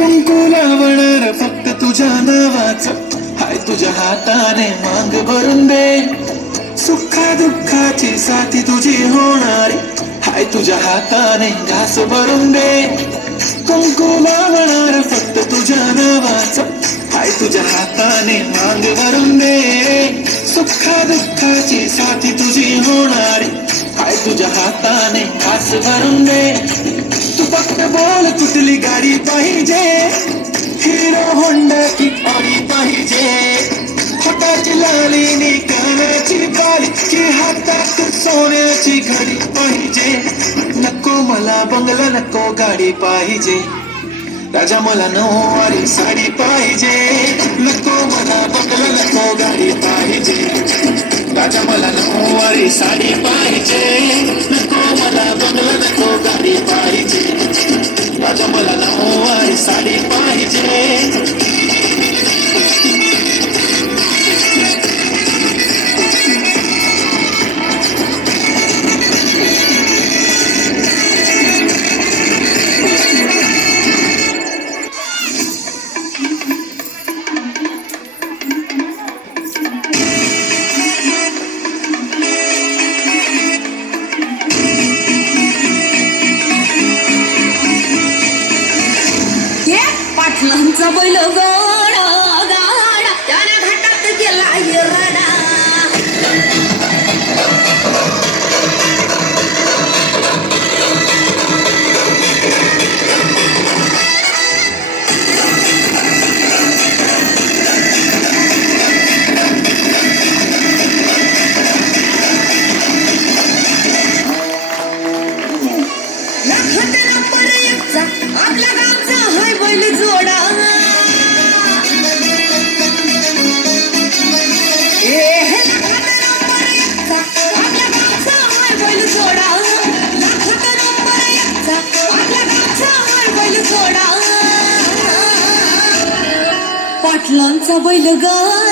कुंकू लावणार फक्त तुझ्या नावाचं, हाय तुझ्या हाताने मांग भरून दे. सुखा दुःखाची साथी तुझी होणारी, हाय तुझ्या हाताने घास भरून दे. कुंकू लावणार फक्त तुझ्या नावाचं, हाय तुझ्या हाताने मांग भरून दे. सुखा दुःखाची साथी तुझी होणारी, हाय तुझ्या हाताने घास भरून दे. तू फक्त बोल कुठली गाडी पाहिजे, हिरो होंडा की ऑडी पाहिजे. हाताची लाली नी कानाची बाली की हातात सोन्याची घडी पाहिजे. नको मला बंगला नको गाडी पाहिजे, राजा मला नऊवारी साडी पाहिजे. नको मला बंगला नको गाडी पाहिजे, राजा मला नऊवारी साडी पाहिजे. नको मला बंगला नको गाडी पाहिजे, राजा मला नऊवारी साडी पाहिजे. पाटलांचा बैल गाडा गाडा त्याने घाटात गेला हिरडा. आपल्या गावचा हाय बैल जोडा. आपल्या गावचा हाय बैल जोडा, लाखात नंबर एकचा आपल्या गावचा हाय बैल जोडा. पाटलांचा बैल गाडा